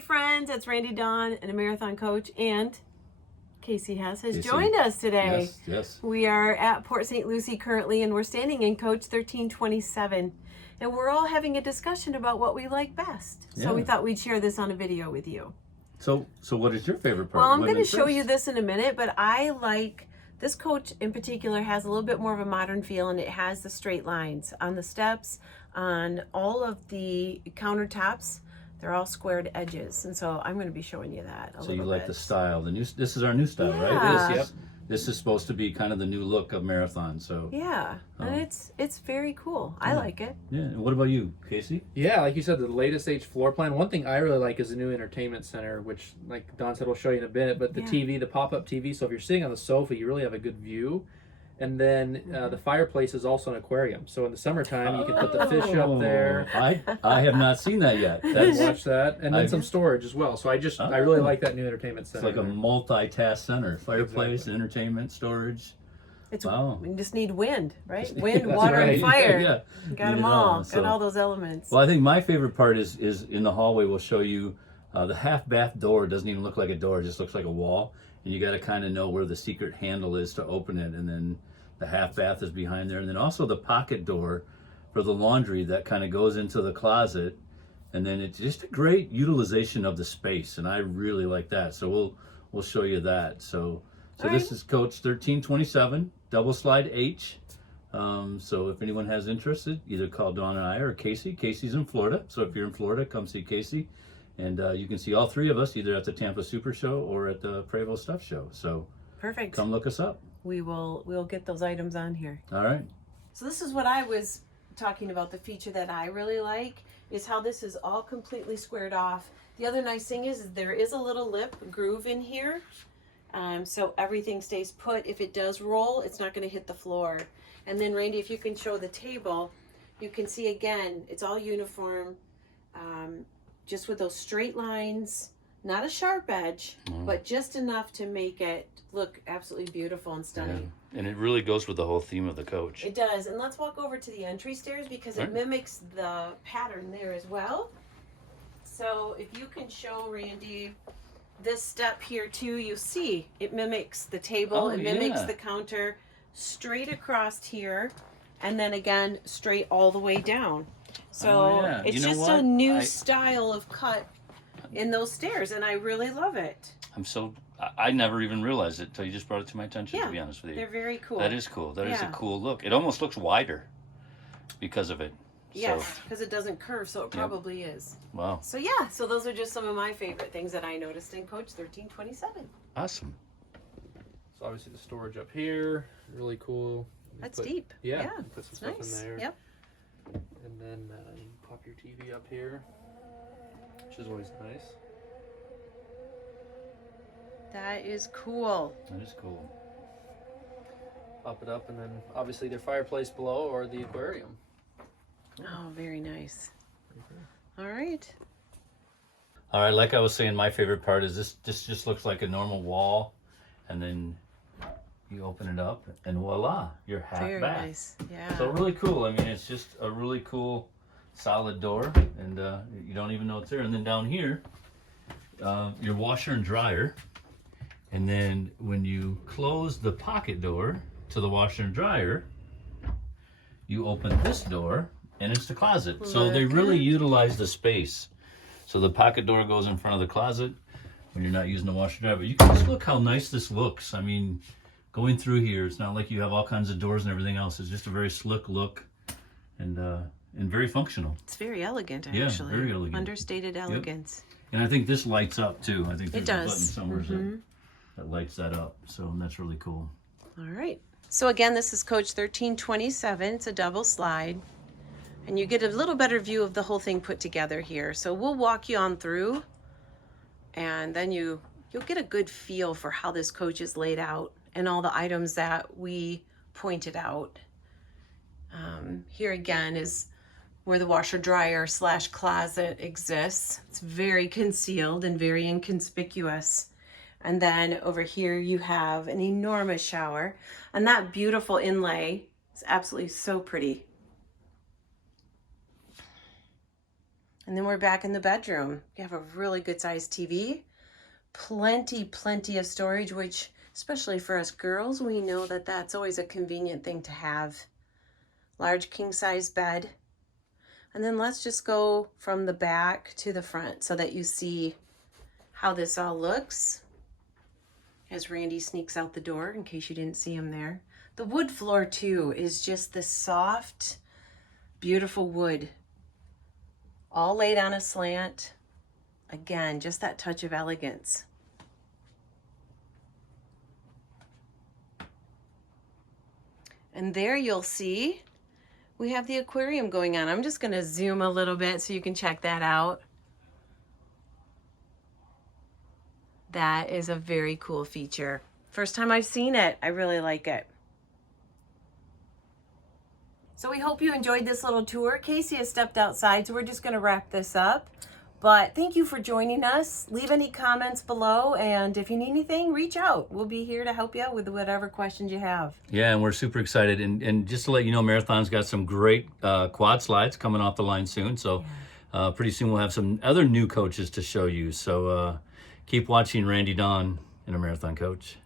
Hey friends, it's Randy Dawn and a marathon coach, and Casey Hess has joined us today. Yes. We are at Port St. Lucie currently, and we're standing in Coach 1327. And we're all having a discussion about what we like best. So we thought we'd share this on a video with you. So what is your favorite part? Well, I'm going to show you this in a minute, but I like this coach in particular. Has a little bit more of a modern feel, and it has the straight lines on the steps, on all of the countertops. They're all squared edges, and so I'm going to be showing you that a So little you like bit. the style, the new. This is our new style, Yeah. right? Yep. This is supposed to be kind of the new look of marathon. So Yeah, and it's very cool. I like it. yeah. And what about you, Casey? Yeah, like you said, the latest age floor plan. One thing I really like is the new entertainment center, which, like Don said, we'll show you in a bit. But the TV, the pop-up TV. So if you're sitting on the sofa, you really have a good view. And then the fireplace is also an aquarium. So in the summertime, you can put the fish up there. I have not seen that yet. Watch that, and then some storage as well. So I really like that new entertainment center. It's like a multitask center: fireplace, entertainment, storage. It's Wow. We just need wind, right? Wind, That's water, and right. fire. Yeah. Got Need them it all. So- Got all those elements. Well, I think my favorite part is in the hallway. We'll show you the half bath door doesn't even look like a door; it just looks like a wall, and you got to kind of know where the secret handle is to open it, and then the half bath is behind there, and then also the pocket door for the laundry that kind of goes into the closet, and then it's just a great utilization of the space, and I really like that. So we'll show you that. So this is Coach 1327 double slide H. So if anyone has interested, either call Dawn and I or Casey. Casey's in Florida, so if you're in Florida, come see Casey, and you can see all three of us either at the Tampa Super Show or at the Prevost Stuff Show. So Perfect. come look us up. We'll get those items on here. All right. So this is what I was talking about. The feature that I really like is how this is all completely squared off. The other nice thing is there is a little lip groove in here. So everything stays put. If it does roll, it's not going to hit the floor. And then Randy, if you can show the table, you can see again, it's all uniform, just with those straight lines, not a sharp edge, but just enough to make it look absolutely beautiful and stunning. Yeah. And it really goes with the whole theme of the coach. It does. And let's walk over to the entry stairs because it mimics the pattern there as well. So if you can show Randy this step here too, you see it mimics the table, it mimics the counter straight across here, and then again straight all the way down. So it's just a new style of cut in those stairs, and I really love it. I never even realized it until you just brought it to my attention, to be honest with you. They're very cool. That is cool. That is a cool look. It almost looks wider because of it. Yes, because it doesn't curve, so it probably is. Wow. So yeah, so those are just some of my favorite things that I noticed in Coach 1327. Awesome. So obviously the storage up here, really cool. That's deep. Yeah. Yeah. Put some It's stuff nice. in there. Yep. And then you can pop your TV up here, which is always nice. That is cool. That is cool. Pop it up, and then obviously their fireplace below or the aquarium. Oh, very nice. All right. All right, like I was saying, my favorite part is this just looks like a normal wall, and then you open it up, and voila, you're half Very bath. nice. Yeah. So really cool. I mean, it's just a really cool, solid door, and you don't even know it's there. And then down here, your washer and dryer. And then when you close the pocket door to the washer and dryer, you open this door, and it's the closet. So they really utilize the space. So the pocket door goes in front of the closet when you're not using the washer and dryer. But you can just look how nice this looks. I mean, going through here, it's not like you have all kinds of doors and everything else. It's just a very slick look, and very functional. It's very elegant, Yeah, actually. very elegant. Understated elegance. And I think this lights up too. I think there's It a button does. somewhere that lights that up. So that's really cool. All right. So again, this is Coach 1327. It's a double slide. And you get a little better view of the whole thing put together here. So we'll walk you on through, and then you'll get a good feel for how this coach is laid out and all the items that we pointed out. Here again is where the washer dryer / closet exists. It's very concealed and very inconspicuous. And then over here you have an enormous shower, and that beautiful inlay is absolutely so pretty. And then we're back in the bedroom. You have a really good sized TV, plenty of storage, which especially for us girls, we know that that's always a convenient thing to have. Large king size bed. And then let's just go from the back to the front so that you see how this all looks as Randy sneaks out the door, in case you didn't see him there. The wood floor too is just this soft, beautiful wood, all laid on a slant. Again, just that touch of elegance. And there you'll see we have the aquarium going on. I'm just going to zoom a little bit so you can check that out. That is a very cool feature. First time I've seen it. I really like it. So we hope you enjoyed this little tour. Casey has stepped outside, so we're just going to wrap this up. But thank you for joining us. Leave any comments below, and if you need anything, reach out. We'll be here to help you out with whatever questions you have. Yeah, and we're super excited. And just to let you know, Marathon's got some great quad slides coming off the line soon. So pretty soon we'll have some other new coaches to show you. So keep watching Randy Don and a Marathon Coach.